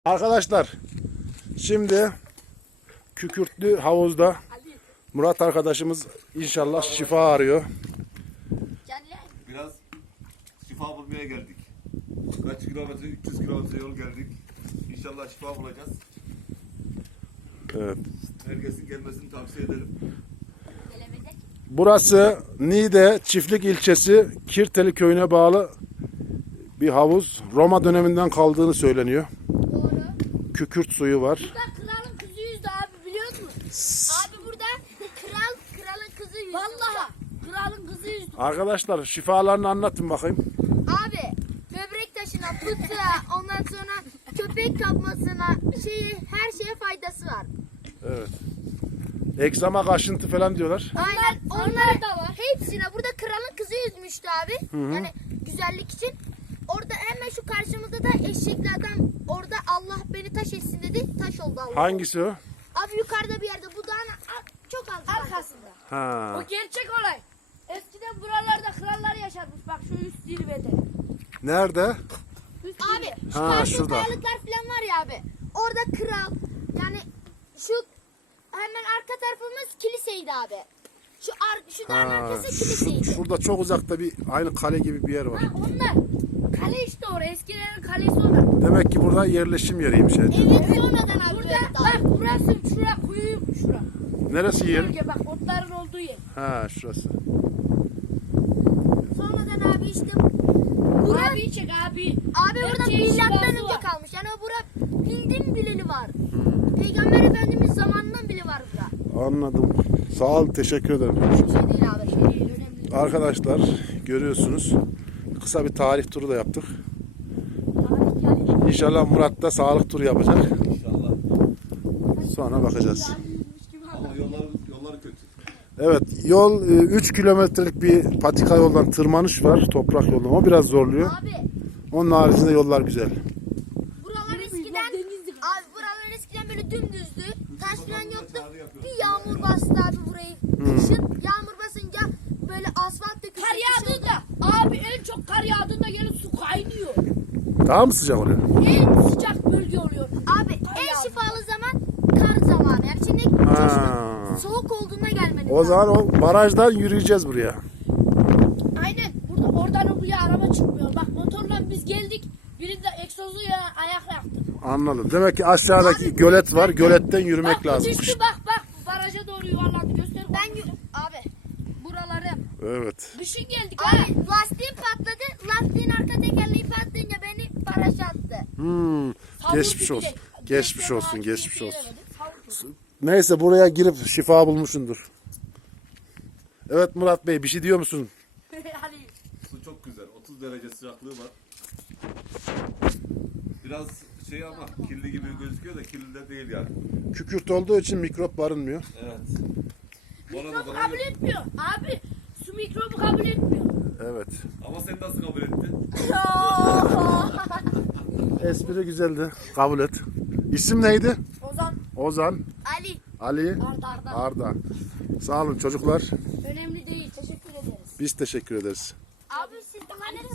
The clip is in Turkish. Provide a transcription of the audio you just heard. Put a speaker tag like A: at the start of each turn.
A: Arkadaşlar şimdi Kükürtlü havuzda Murat arkadaşımız inşallah şifa arıyor.
B: Biraz şifa bulmaya geldik. Kaç kilometre? 300 kilometre yol geldik. İnşallah şifa bulacağız.
A: Evet.
B: Herkesin gelmesini tavsiye ederim.
A: Burası Niğde Çiftlik ilçesi Kirteli köyüne bağlı bir havuz. Roma döneminden kaldığını söyleniyor.
C: Doğru.
A: Kükürt suyu var.
C: Burada kralın kızı yüzdü abi, biliyor musun? Abi burada kralın kızı yüzdü. Vallahi kralın kızı yüzdü.
A: Arkadaşlar şifalarını anlatın bakayım.
C: Abi böbrek taşına, fıtığa, ondan sonra köpek kapmasına, her şeye faydası var.
A: Evet. Egzama, kaşıntı falan diyorlar.
C: Aynen. Onlar da var. Hepsine. Burada kralın kızı yüzmüştü abi. Yani güzellik için. Orada hemen şu karşımızda da eşekli adam, orada Allah beni taş etsin dedi. Taş oldu Allah.
A: Hangisi o?
C: Abi yukarıda bir yerde, bu dağın çok az arkasında.
A: Ha.
D: O gerçek olay. Eskiden buralarda krallar yaşarmış. Bak şu üst zirvede.
A: Nerede?
D: Üst
C: Abi
D: zirve.
C: şu
A: Ha,
C: karşı
A: şurada.
C: kayalıklar falan var ya abi. Orada kral, yani şu hemen arka tarafımız kiliseydi abi. Şu dağın
A: Ha,
C: arkası kiliseydi.
A: şurada çok uzakta bir aynı kale gibi bir yer var.
D: Ha, onlar. Kale işte orası. Eskilerin kalesi orası.
A: Demek ki burada yerleşim yeriymiş. Yani.
C: Evet, sonradan abi
D: Burada
C: böyle
D: bak
C: dağ.
D: burası şura kuyuymuş şura.
A: Neresi yer?
D: Bölge bak otların olduğu yer.
A: Ha, şurası.
C: Sonradan abi işte
D: Abi çek abi.
C: abi
D: Her
C: burada
D: şeyin
C: milattan
D: şifası
C: önce
D: var.
C: kalmış. Yani bura bildiğin bileli var. Peygamber Efendimiz zamanından bile var bura.
A: Anladım. Sağ ol, teşekkür ederim.
C: Bir şey değil abi, şey değil, önemli değil.
A: Arkadaşlar görüyorsunuz. Kısa bir tarih turu da yaptık. İnşallah Murat da sağlık turu yapacak.
B: İnşallah.
A: Sonra bakacağız.
B: Ama yolları kötü.
A: Evet, yol 3 kilometrelik bir patika yoldan tırmanış var. Toprak yoldan. O biraz zorluyor.
C: Abi
A: Onun haricinde yollar güzel.
C: buralar eskiden abi buralar eskiden böyle dümdüzdü. Taş falan yoktu. Bir yağmur bastı abi burayı. Kışın yağmur basınca böyle asfalt döküldü.
D: Kar yağdığında abi en çok kar yağdığında gene su kaynıyor.
A: Daha mı sıcak oluyor?
D: En sıcak bölge oluyor.
C: Abi en şifalı zaman kar zamanı. Yani şimdi
A: Ha.
C: soğuk olduğuna gelmedi.
A: O zaman o barajdan yürüyeceğiz buraya.
D: Aynen. Burada oradan buraya araba çıkmıyor. Bak motorla biz geldik. Birinde egzozlu ya ayak yaktık.
A: Anladım. Demek ki aşağıdaki gölet var. Göletten yürümek
D: Bak
A: lazım.
D: düştü bak baraja doğru yuvarlandı. Göster.
C: Abi buraları.
A: Evet.
D: Düşün geldik ha.
C: Abi lastiğim patladı. Lastiğin arka tekerleği patlayınca beni paraşa attı.
A: Geçmiş olsun. Geçmiş olsun. Geçmiş olsun.
D: Savurdu.
A: Neyse buraya girip şifa bulmuşsundur. Evet Murat Bey, bir şey diyor musun?
D: Hani
B: Su çok güzel. 30 derece sıcaklığı var. Biraz şey ama kirli gibi gözüküyor da kirli de değil yani.
A: Kükürt olduğu için mikrop barınmıyor.
B: Evet.
D: mikrobu
B: Bana
D: kabul etmiyor. Abi su mikrobu kabul etmiyor.
A: Evet.
B: Ama sen nasıl kabul ettin?
A: Espri güzeldi. Kabul et. İsim neydi?
D: Ozan
A: Ozan,
C: Ali.
A: Ali,
D: Arda.
A: Arda. Sağ olun çocuklar.
D: Önemli değil. Teşekkür ederiz.
A: Biz teşekkür ederiz.